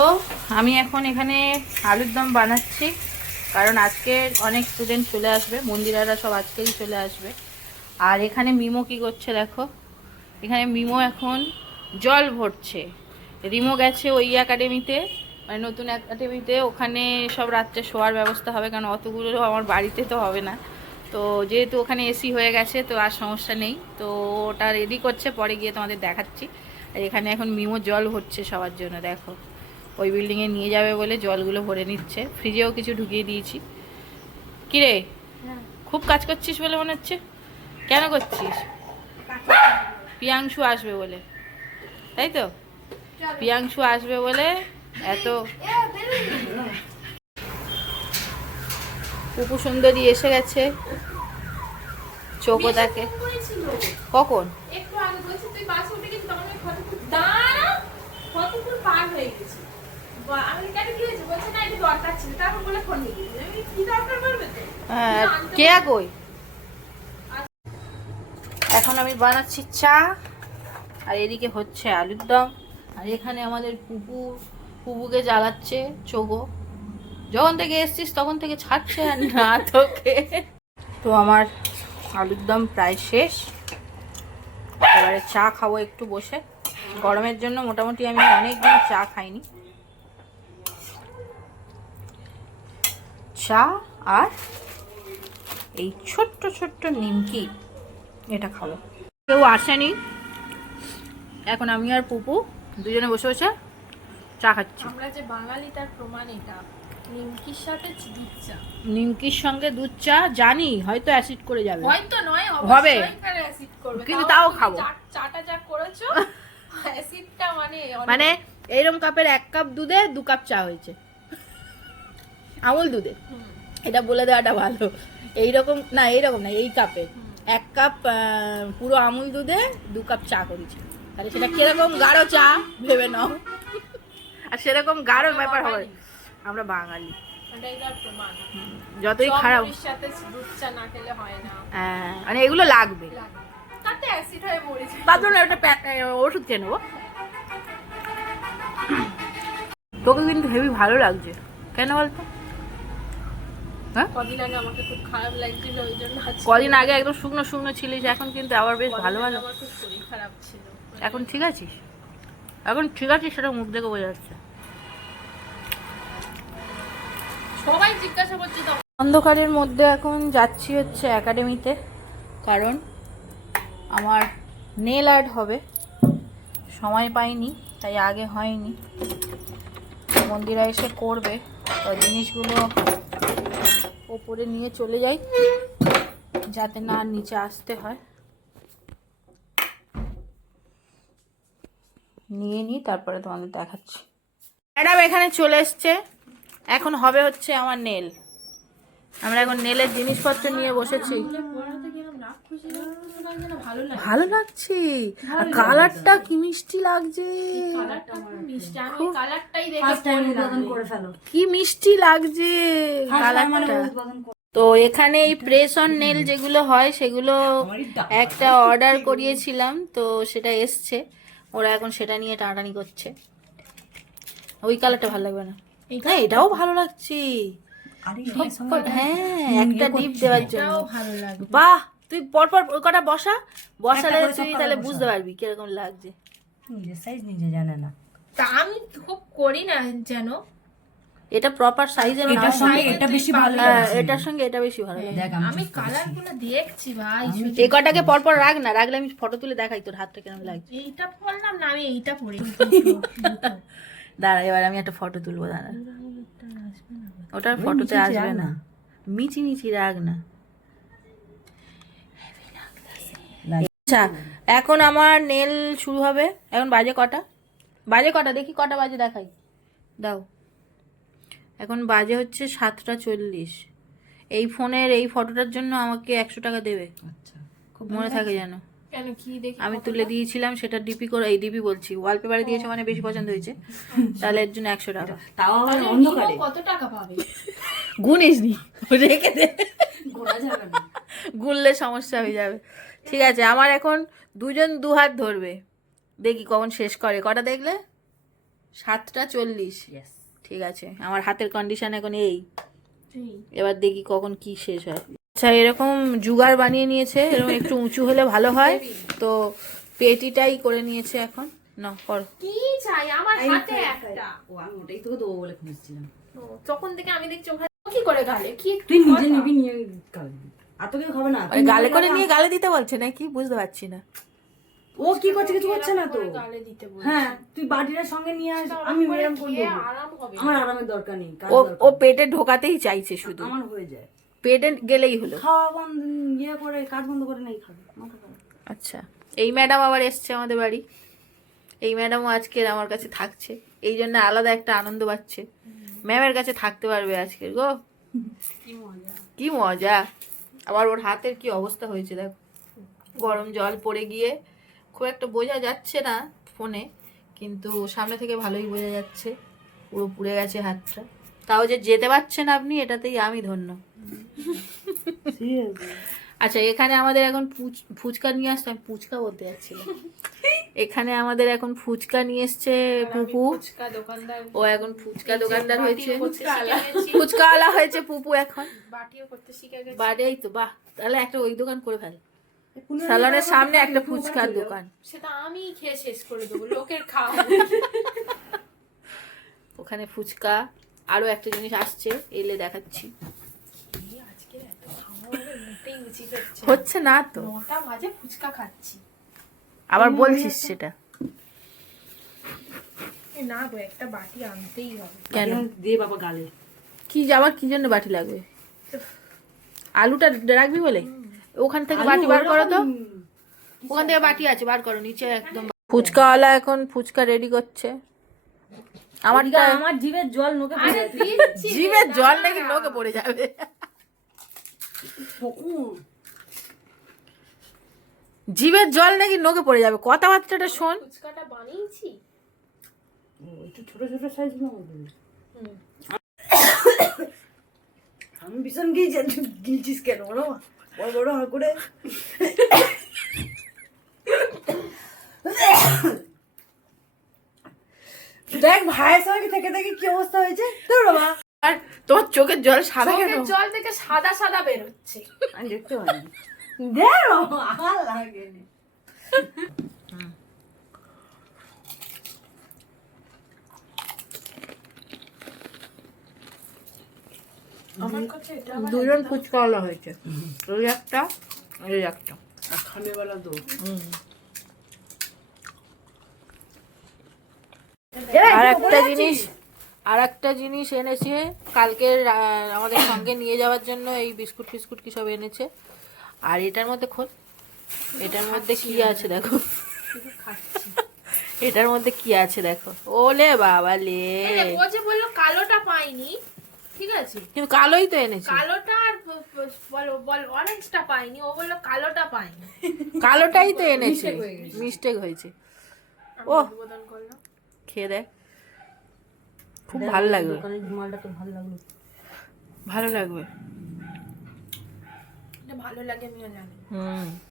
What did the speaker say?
তো আমি এখন এখানে আলুর দম বানাচ্ছি, কারণ আজকে অনেক স্টুডেন্ট চলে আসবে, মন্দিরারা সব আজকেই চলে আসবে। আর এখানে মিমো কি করছে দেখো, এখানে মিমো এখন জল ভরছে। রিমো গেছে ওই একাডেমিতে মানে নতুন একাডেমিতে ওখানে সব রাত্রে শোয়ার ব্যবস্থা হবে, কারণ অতগুলো আমার বাড়িতে তো হবে না। তো যেহেতু ওখানে এসি হয়ে গেছে, তো আর সমস্যা নেই। তো ওটা রেডি করছে, পরে গিয়ে তোমাদের দেখাচ্ছি। আর এখানে এখন মিমো জল ভরছে সবার জন্য, দেখো। ওই বিল্ডিংয়ে নিয়ে যাবে বলে জলগুলো ভরে নিচ্ছে। ফ্রিজেও কিছু ঢুকিয়ে দিয়েছি। কিরে? খুব কাজ করছিস বলে মনে হচ্ছে? কেন করছিস? পিয়াংশু আসবে বলে। তাই তো? পিয়াংশু আসবে বলে এত পুপু সুন্দরী এসে গেছে চোখও দেখে কখন? একটু আগে বলছি তুই বাসে উঠে তখন পার হয়ে গেছি? কেয়া কই? এখন আমি বানাচ্ছি চা আর এদিকে হচ্ছে আলুর দম আর এখানে আমাদের পুপু পুপুকে জ্বালাচ্ছে চোগো। যখন থেকে এসছিস তখন থেকে ছাড়ছে আর না তোকে। তো আমার আলুর দম প্রায় শেষ। এবারে চা খাব একটু বসে। গরমের জন্য মোটামুটি আমি অনেকদিন চা খাইনি। চা আর এই ছোট্ট ছোট্ট নিমকি এটা খাব। কেউ আসেনি। এখন আমি আর পুপু দুজনে বসে বসে চা খাচ্ছি। আমরা যে বাঙালি তার প্রমাণ এটা। নিমকির সাথে দুধ চা। নিমকির সঙ্গে দুধ চা জানি হয়তো অ্যাসিড করে যাবে। হয়তো নয় হবে। অ্যাসিড করবে। কিন্তু তাও খাব। চাটা যা করেছ অ্যাসিডটা মানে মানে এইরকম কাপের এক কাপ দুধে দু কাপ চা হয়েছে। আমুল দুধে। এটা বলে দেওয়াটা ভালো। এইরকম না এইরকম না এই কাপে। এক কাপ পুরো আমুল দুধে দু কাপ চা করেছি। তাহলে সেটা কীরকম গাঢ় চা ভেবে নাও। আর সেরকম গাঢ় ব্যাপার হবে। আমরা বাঙালি। যতই খারাপ হয় মানে এগুলো লাগবে। একটা ওষুধ খেয়ে নেব। তোকে কিন্তু হেভি ভালো লাগছে। কেন বলতো হ্যাঁ কদিন আগে আমাকে খুব খারাপ লাগছিল ওই জন্য আজকে- কদিন আগে একদম শুকনো শুকনো ছিলিস এখন কিন্তু আবার বেশ ভালো ভালো। শরীর খারাপ এখন ঠিক আছিস? এখন ঠিক আছিস সেটা মুখ দেখে বোঝা যাচ্ছে। সবাই জিজ্ঞাসা করছে তো অন্ধকারের মধ্যে এখন যাচ্ছি হচ্ছে একাডেমিতে কারণ আমার নেল আর্ট হবে। সময় পাইনি তাই আগে হয়নি। মন্দিরা এসে করবে। তো জিনিসগুলো ওপরে নিয়ে চলে যাই, যাতে না নিচে আসতে হয়। নিয়ে নিই, তারপরে তোমাদের দেখাচ্ছি। ম্যাডাম এখানে চলে এসছে। এখন হবে হচ্ছে আমার নেল। আমরা এখন নেলের জিনিসপত্র নিয়ে বসেছি। ভালো লাগছে। আর কালারটা কি মিষ্টি লাগছে। কালারটা খুব মিষ্টি। আমি ওই কালারটাই দেখে পড়লাম কি মিষ্টি লাগছে কালারটা। তো এখানে এই প্রেস অন নেল যেগুলো হয় সেগুলো একটা অর্ডার করিয়েছিলাম তো সেটা এসছে। ওরা এখন সেটা নিয়ে টানাটানি করছে। ওই কালারটা ভালো লাগবে না। না এটাও ভালো লাগছে। হ্যাঁ একটা ডিপ দেওয়ার জন্য। বাহ! তুই পরপর ওই কটা বসা বসালে তুই তাহলে বুঝতে পারবি কীরকম লাগছে। নিজের সাইজ নিজে জানে না। তা আমি খুব করি না যেন। এটা প্রপার সাইজের না এটার সঙ্গে এটা বেশি ভালো হ্যাঁ, লাগছে। এটার সঙ্গে এটা বেশি ভালো লাগে দেখ আমি কালারগুলো দেখছি ভাই এই কটাকে পরপর রাখ না রাখলে আমি ফটো তুলে দেখাই তোর হাতটা কেমন লাগছে। এইটা পড়লাম না আমি এইটা পড়ি দাঁড়া এবার আমি একটা ফটো তুলবো দাঁড়া। ওটার ফটোতে আসবে না। মিচি মিচি রাখ না। আচ্ছা এখন আমার নেল শুরু হবে। এখন বাজে কটা? বাজে কটা? দেখি কটা বাজে দেখাই। দাও। এখন বাজে হচ্ছে সাতটা চল্লিশ। এই ফোনের এই ফটোটার জন্য আমাকে একশো টাকা দেবে। আচ্ছা। খুব মনে থাকে যেন। কেন? কি দেখি? আমি তুলে দিয়েছিলাম সেটা ডিপি করে এই ডিপি বলছি। ওয়ালপেপারে দিয়েছে মানে বেশি পছন্দ হয়েছে। তাহলে এর জন্য একশো টাকা। তাও আবার অন্ধকারে। কত টাকা পাবে? গুনিস নি রেখে দে। গোনা যাবে না। গুনলে সমস্যা হয়ে যাবে। ঠিক আছে আমার এখন দুজন দু হাত ধরবে। দেখি কখন শেষ করে। কটা দেখলে? সাতটা চল্লিশ। ঠিক আছে আমার হাতের কন্ডিশন এখন এই। এই, এবার দেখি কখন কি শেষ হয়। আচ্ছা এরকম জুগার বানিয়ে নিয়েছে এরকম একটু উঁচু হলে ভালো হয়। তো পেটিটাই করে নিয়েছে এখন। না কর। কি চাই? আমার হাতে একটা। ও আমি ওটাই তোকে দেবো বলে খুঁজছিলাম। তখন থেকে আমি দেখছি কি করে গালে? কি তুই নিজে নিবি নিয়ে খাবি আর তোকে খাবে না গালে করে নিয়ে গালে দিতে বলছে নাকি? বুঝতে পারছি না। ও কি করছে কিছু করছে না তো? করে গালে দিতে বলছে। হ্যাঁ তুই বাটিটার সঙ্গে নিয়ে আস আমি আমার আরামের দরকার নেই ও ও পেটে ঢোকাতেই চাইছে শুধু। আমার হয়ে যায়। পেটে গেলেই হলো। খাওয়া বন্ধ ইয়ে করে কাজ বন্ধ করে নেই খাবে। আচ্ছা। এই ম্যাডাম আবার এসছে আমাদের বাড়ি। এই ম্যাডামও আজকে আমার কাছে থাকছে। এই জন্য আলাদা একটা আনন্দ পাচ্ছে। ম্যামের কাছে থাকতে পারবে আজকে গো। কি মজা। কি মজা। আবার ওর হাতের কি অবস্থা হয়েছে দেখো। গরম জল পড়ে গিয়ে খুব একটা বোঝা যাচ্ছে না ফোনে কিন্তু সামনে থেকে ভালোই বোঝা যাচ্ছে। পুরো পুড়ে গেছে হাতটা। তাও যে যেতে পারছেন আপনি এটাতেই আমি ধন্য। আচ্ছা এখানে আমাদের এখন ফুচ- ফুচকা নিয়ে আসতাম ফুচকা বলতে যাচ্ছিলাম এখানে আমাদের এখন ফুচকা নিয়ে এসছে পুপু। ফুচকা দোকানদার ও এখন ফুচকা দোকানদার হয়েছে। ফুচকাওয়ালা। ফুচকাওয়ালা হয়েছে পুপু এখন। বাটিও করতে শিখে গেছে। বাড়িই তো বাহ। তাহলে একটা ওই দোকান করে ফেল। স্যালনের সামনে একটা ফুচকার দোকান। সেটা আমি খেয়ে শেষ করে দেবো লোকের খাওয়া। ওখানে ফুচকা। আরও একটা জিনিস আসছে এলে দেখাচ্ছি আজকে এত খাওয়া হবে মোটেই উচিত হচ্ছে না। তো? নটা বাজে ফুচকা খাচ্ছি। আবার বলছিস সেটা। এ না গো একটা বাটি আনতেই হবে। কেন? দিয়ে বাবা গালে। কি আবার কি জন্য বাটি লাগবে? আলুটা রাখবি বলে? ওখান থেকে বাটি বার করো তো। ওখান থেকে বাটি আছে বার করো নিচে একদম ফুচকাওয়ালা এখন ফুচকা রেডি করছে। আমারটা আমার জিভের জল নোকে পড়ে জিভের জল নাকি লোকে পড়ে যাবে? জিভের জল নাকি নোকে পড়ে যাবে? কথাবার্তাটা শোন। ফুচকাটা বানিয়েছি। একটু ছোট ছোট সাইজ আমি ভীষণ গিয়েছি গিলছিস কেন বলো? বড় বড় করে। দেখ ভাইয়ের সঙ্গে থেকে থেকে কি অবস্থা হয়েছে? তোর বাবা। আর তোমার চোখের জল সাদা কেন? চোখের জল থেকে সাদা সাদা বেরোচ্ছে আমি দেখতে পাইনি। দেখ আমার এটা দুজন ফুচকাওয়ালা হয়েছে। ওই একটা এই একটা। আর একটা জিনিস আর একটা জিনিস এনেছে কালকে আমাদের সঙ্গে নিয়ে যাওয়ার জন্য এই বিস্কুট ফিস্কুট কি সব এনেছে। আর এটার মধ্যে খোল। এটার মধ্যে কি আছে দেখো? এটার মধ্যে কি আছে দেখো? ওলে বাবা লে। ও যে বলল কালোটা পাইনি ঠিক আছে? কিন্তু কালোই তো এনেছে। কালোটা আর বলো বল অরেঞ্জটা পাইনি ও বলল কালোটা পাইনি। কালোটাই তো এনেছে। মিস্টেক হয়েছে। ও খেয়ে দেখ। খুব ভালো লাগবে ভালো লাগল। ভালো লাগবে। ভালো লাগে আমিও জানি।